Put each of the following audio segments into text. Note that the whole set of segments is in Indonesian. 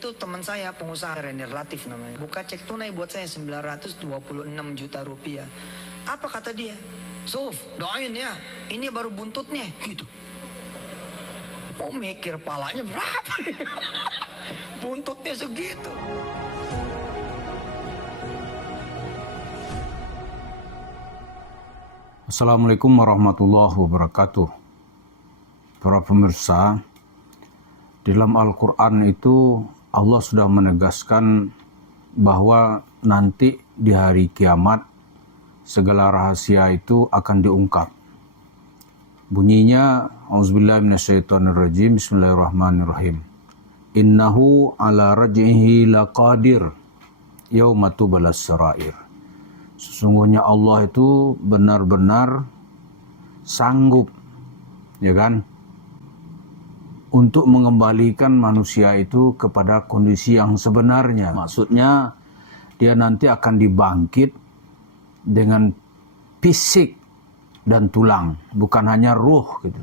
Itu teman saya pengusaha Reni Latif namanya. Buka cek tunai buat saya 926 juta rupiah. Apa kata dia? Suf, doain ya. Ini baru buntutnya gitu. Mau mikir palanya berapa? Buntutnya segitu. Assalamualaikum warahmatullahi wabarakatuh. Para pemirsa, dalam Al-Quran itu Allah sudah menegaskan bahwa nanti di hari kiamat segala rahasia itu akan diungkap. Bunyinya, Auzubillahi minasyaitonirrajim, Bismillahirrahmanirrahim. Innahu ala raj'ihi laqadir yauma tubalas sarair. Sesungguhnya Allah itu benar-benar sanggup, ya kan, untuk mengembalikan manusia itu kepada kondisi yang sebenarnya. Maksudnya dia nanti akan dibangkit dengan fisik dan tulang, bukan hanya ruh gitu.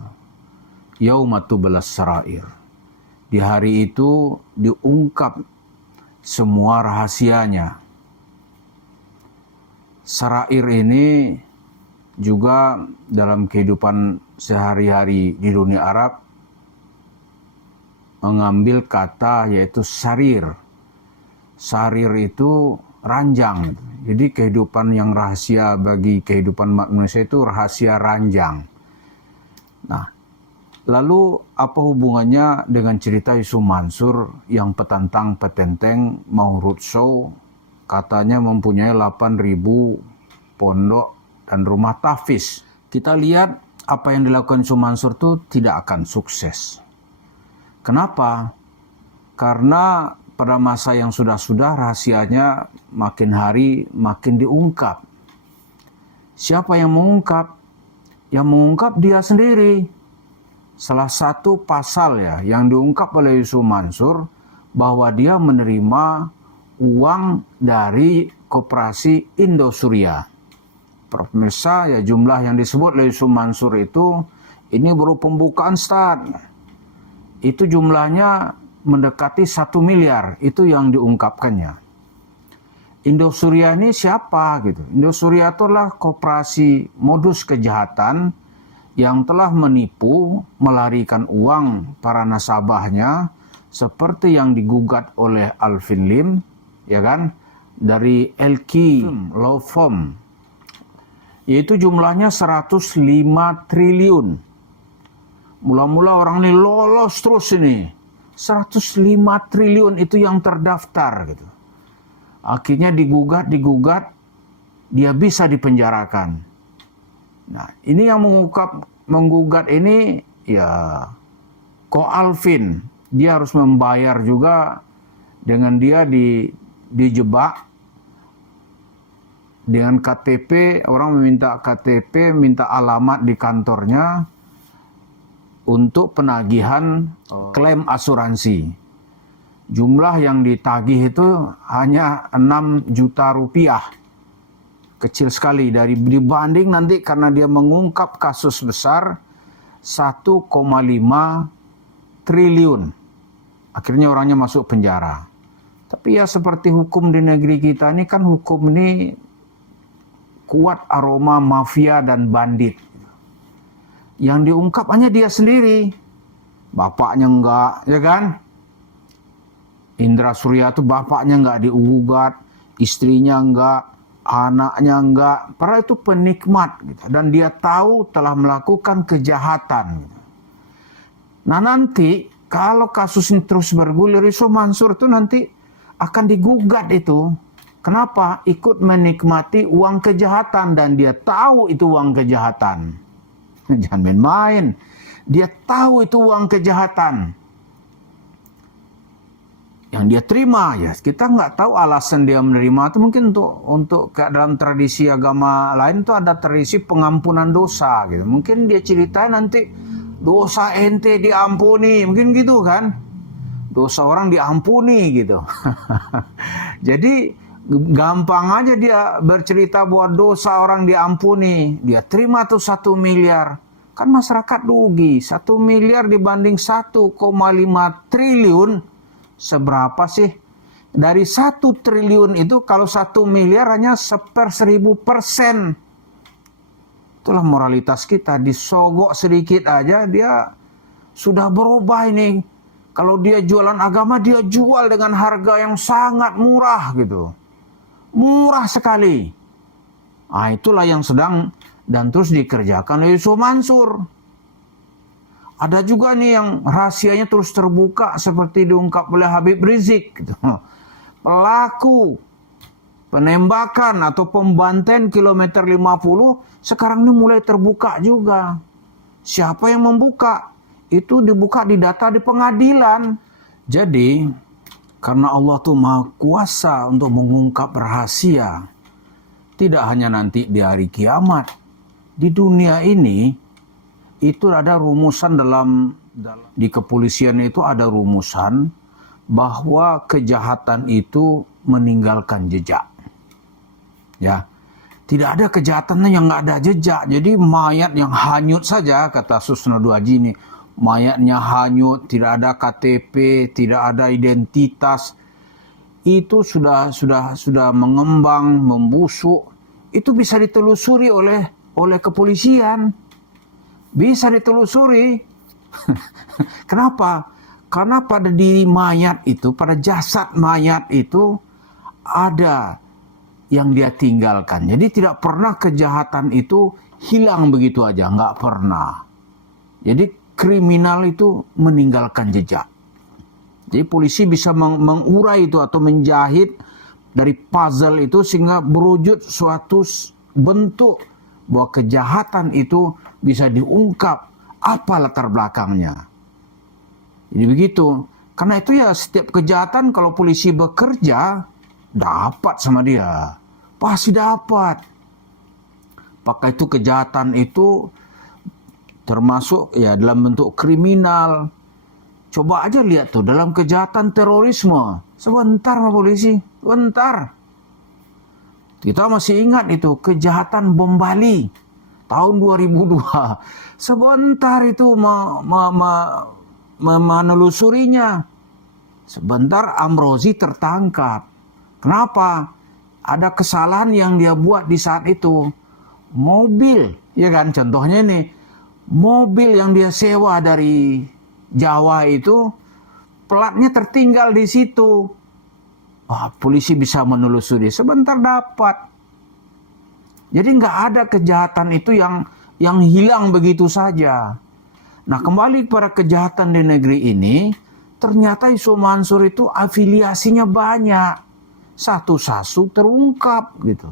Yauma tubalas sarair. Di hari itu diungkap semua rahasianya. Sarair ini juga dalam kehidupan sehari-hari di dunia Arab mengambil kata yaitu sarir. Sarir itu ranjang. Jadi kehidupan yang rahasia bagi kehidupan manusia itu rahasia ranjang. Nah, lalu apa hubungannya dengan cerita Yusuf Mansur yang petantang petenteng mau roadshow, katanya mempunyai 8.000 pondok dan rumah tahfiz. Kita lihat apa yang dilakukan Yusuf Mansur itu tidak akan sukses. Kenapa? Karena pada masa yang sudah-sudah rahasianya makin hari makin diungkap. Siapa yang mengungkap? Yang mengungkap dia sendiri. Salah satu pasal ya yang diungkap oleh Yusuf Mansur bahwa dia menerima uang dari Koperasi Indosuria. Para pemirsa, ya jumlah yang disebut oleh Yusuf Mansur itu ini baru pembukaan start. Itu jumlahnya mendekati 1 miliar, itu yang diungkapkannya. Indosuria ini siapa gitu? Indosuria itu adalah koperasi modus kejahatan yang telah menipu, melarikan uang para nasabahnya seperti yang digugat oleh Alvin Lim, ya kan, dari LQ Law Firm, yaitu jumlahnya 105 triliun. Mula-mula orang ini lolos terus ini, 105 triliun itu yang terdaftar gitu. Akhirnya digugat, dia bisa dipenjarakan. Nah, ini yang menggugat ini ya Ko Alvin, dia harus membayar juga dengan dia dijebak dengan KTP, orang meminta KTP, minta alamat di kantornya untuk penagihan klaim asuransi. Jumlah yang ditagih itu hanya 6 juta rupiah. Kecil sekali dibanding nanti karena dia mengungkap kasus besar 1,5 triliun. Akhirnya orangnya masuk penjara. Tapi ya seperti hukum di negeri kita ini kan hukum ini kuat aroma mafia dan bandit. Yang diungkap hanya dia sendiri. Bapaknya enggak, ya kan? Indra Surya itu bapaknya enggak digugat, istrinya enggak, anaknya enggak. Padahal itu penikmat gitu. Dan dia tahu telah melakukan kejahatan. Gitu. Nah nanti kalau kasus ini terus bergulir, Yusuf Mansur itu nanti akan digugat itu. Kenapa? Ikut menikmati uang kejahatan dan dia tahu itu uang kejahatan. Jangan main-main. Dia tahu itu uang kejahatan. Yang dia terima ya, kita nggak tahu alasan dia menerima itu mungkin untuk dalam tradisi agama lain itu ada tradisi pengampunan dosa gitu. Mungkin dia ceritain nanti dosa ente diampuni, mungkin gitu kan. Dosa orang diampuni gitu. Jadi gampang aja dia bercerita bahwa dosa orang diampuni. Dia terima tuh 1 miliar. Kan masyarakat rugi. 1 miliar dibanding 1,5 triliun. Seberapa sih? Dari 1 triliun itu kalau 1 miliar hanya 1/1000%. Itulah moralitas kita. Disogok sedikit aja dia sudah berubah ini. Kalau dia jualan agama, dia jual dengan harga yang sangat murah gitu. Murah sekali. Nah, itulah yang sedang dan terus dikerjakan oleh Yusuf Mansur. Ada juga nih yang rahasianya terus terbuka seperti diungkap oleh Habib Rizik. Gitu. Pelaku penembakan atau pembantaian kilometer 50 sekarang ini mulai terbuka juga. Siapa yang membuka? Itu dibuka di data di pengadilan. Jadi karena Allah tuh maha kuasa untuk mengungkap rahasia. Tidak hanya nanti di hari kiamat. Di dunia ini itu ada rumusan di kepolisian itu ada rumusan bahwa kejahatan itu meninggalkan jejak. Ya. Tidak ada kejahatan yang nggak ada jejak. Jadi mayat yang hanyut saja, kata Susnadu Haji ini, mayatnya hanyut, tidak ada KTP, tidak ada identitas, itu sudah mengembang, membusuk, itu bisa ditelusuri oleh kepolisian. Bisa ditelusuri. Kenapa? Karena pada diri mayat itu, pada jasad mayat itu ada yang dia tinggalkan. Jadi tidak pernah kejahatan itu hilang begitu aja, nggak pernah. Jadi kriminal itu meninggalkan jejak. Jadi polisi bisa mengurai itu atau menjahit dari puzzle itu sehingga berwujud suatu bentuk bahwa kejahatan itu bisa diungkap apa latar belakangnya. Jadi begitu. Karena itu ya setiap kejahatan kalau polisi bekerja dapat sama dia. Pasti dapat. Apakah itu kejahatan itu termasuk ya dalam bentuk kriminal. Coba aja lihat tuh dalam kejahatan terorisme. Sebentar sama polisi. Sebentar. Kita masih ingat itu kejahatan bom Bali tahun 2002. Sebentar itu menelusurinya. Sebentar Amrozi tertangkap. Kenapa? Ada kesalahan yang dia buat di saat itu. Mobil, ya kan? Contohnya ini, mobil yang dia sewa dari Jawa itu, platnya tertinggal di situ. Wah, polisi bisa menelusuri. Sebentar dapat. Jadi nggak ada kejahatan itu yang hilang begitu saja. Nah, kembali kepada kejahatan di negeri ini, ternyata Yusuf Mansur itu afiliasinya banyak. Satu-satu terungkap gitu.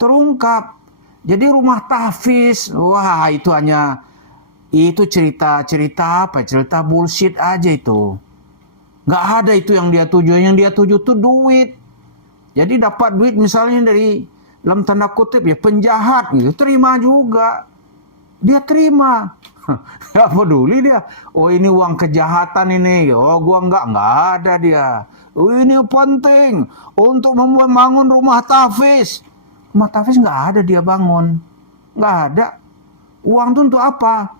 Terungkap. Jadi rumah tahfiz, wah itu cerita apa? Cerita bullshit aja itu. Nggak ada itu yang dia tuju. Yang dia tuju tuh duit. Jadi dapat duit misalnya dari dalam tanda kutip ya penjahat gitu. Terima juga. Dia terima. Nggak peduli dia. Oh ini uang kejahatan ini. Oh gua nggak ada dia. Oh ini penting untuk membangun rumah tahfiz. Rumah tahfiz nggak ada dia bangun. Nggak ada. Uang itu untuk apa?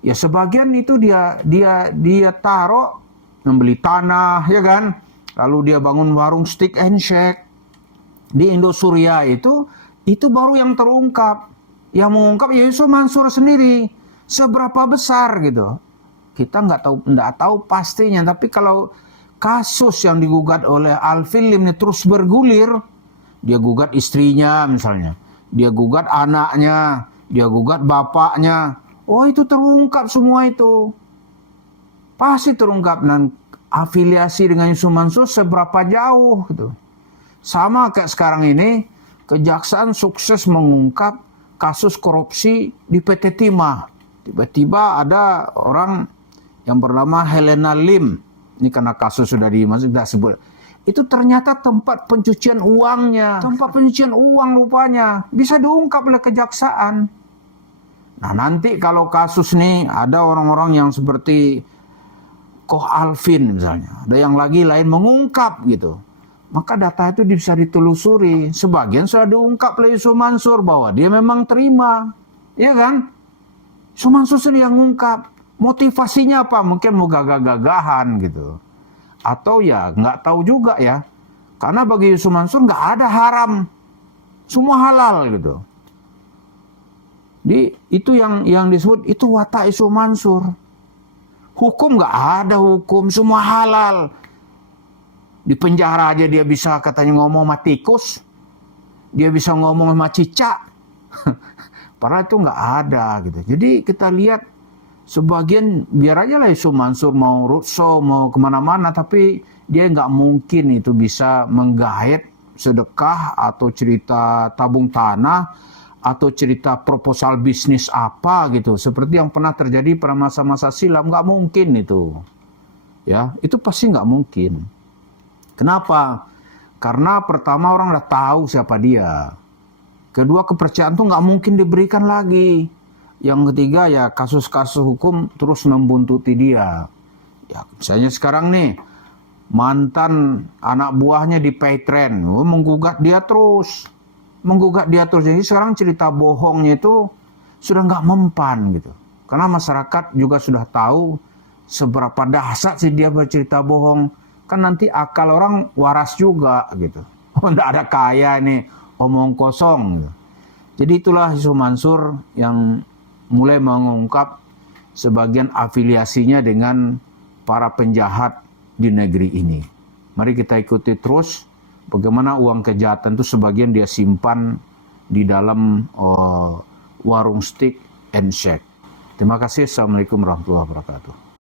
Ya sebagian itu dia taruh membeli tanah, ya kan? Lalu dia bangun warung stick and shake. Di Indosuria itu baru yang terungkap. Yang mengungkap ya Yusuf Mansur sendiri. Seberapa besar gitu. Kita nggak tahu pastinya, tapi kalau kasus yang digugat oleh Al-Film ini terus bergulir, dia gugat istrinya misalnya, dia gugat anaknya, dia gugat bapaknya. Oh itu terungkap semua itu. Pasti terungkap. Dan afiliasi dengan Yusuf Mansur seberapa jauh gitu. Sama kayak sekarang ini, kejaksaan sukses mengungkap kasus korupsi di PT Timah. Tiba-tiba ada orang yang bernama Helena Lim. Ini karena kasus sudah sebut. Itu ternyata tempat pencucian uangnya. Tempat pencucian uang rupanya. Bisa diungkap oleh kejaksaan. Nah nanti kalau kasus nih ada orang-orang yang seperti Koh Alvin misalnya. Ada yang lain mengungkap gitu. Maka data itu bisa ditelusuri. Sebagian sudah diungkap oleh Yusuf Mansur bahwa dia memang terima. Ya kan? Yusuf Mansur sendiri yang mengungkap. Motivasinya apa? Mungkin mau gagah-gagahan gitu. atau ya nggak tahu juga ya. Karena bagi Yusuf Mansur nggak ada haram, semua halal gitu. Itu yang disebut itu watak Yusuf Mansur. Hukum nggak ada hukum, semua halal. Di penjara aja dia bisa katanya ngomong sama tikus, dia bisa ngomong sama cicak. Padahal itu nggak ada gitu. Jadi kita lihat sebagian biar aja lah Yusuf Mansur mau roadshow, mau kemana-mana, tapi dia nggak mungkin itu bisa menggait sedekah atau cerita tabung tanah atau cerita proposal bisnis apa gitu. Seperti yang pernah terjadi pada masa-masa silam, nggak mungkin itu. Ya, itu pasti nggak mungkin. Kenapa? Karena pertama orang udah tahu siapa dia. Kedua, kepercayaan tuh nggak mungkin diberikan lagi. Yang ketiga ya kasus-kasus hukum terus membuntuti dia. Ya, misalnya sekarang nih mantan anak buahnya di Paytrend menggugat dia terus. Jadi sekarang cerita bohongnya itu sudah nggak mempan gitu. Karena masyarakat juga sudah tahu seberapa dahsyat sih dia bercerita bohong. Kan nanti akal orang waras juga gitu. Nggak ada kaya nih, omong kosong gitu. Jadi itulah Yusuf Mansur yang mulai mengungkap sebagian afiliasinya dengan para penjahat di negeri ini. Mari kita ikuti terus bagaimana uang kejahatan itu sebagian dia simpan di dalam warung steak and shake. Terima kasih. Assalamualaikum warahmatullahi wabarakatuh.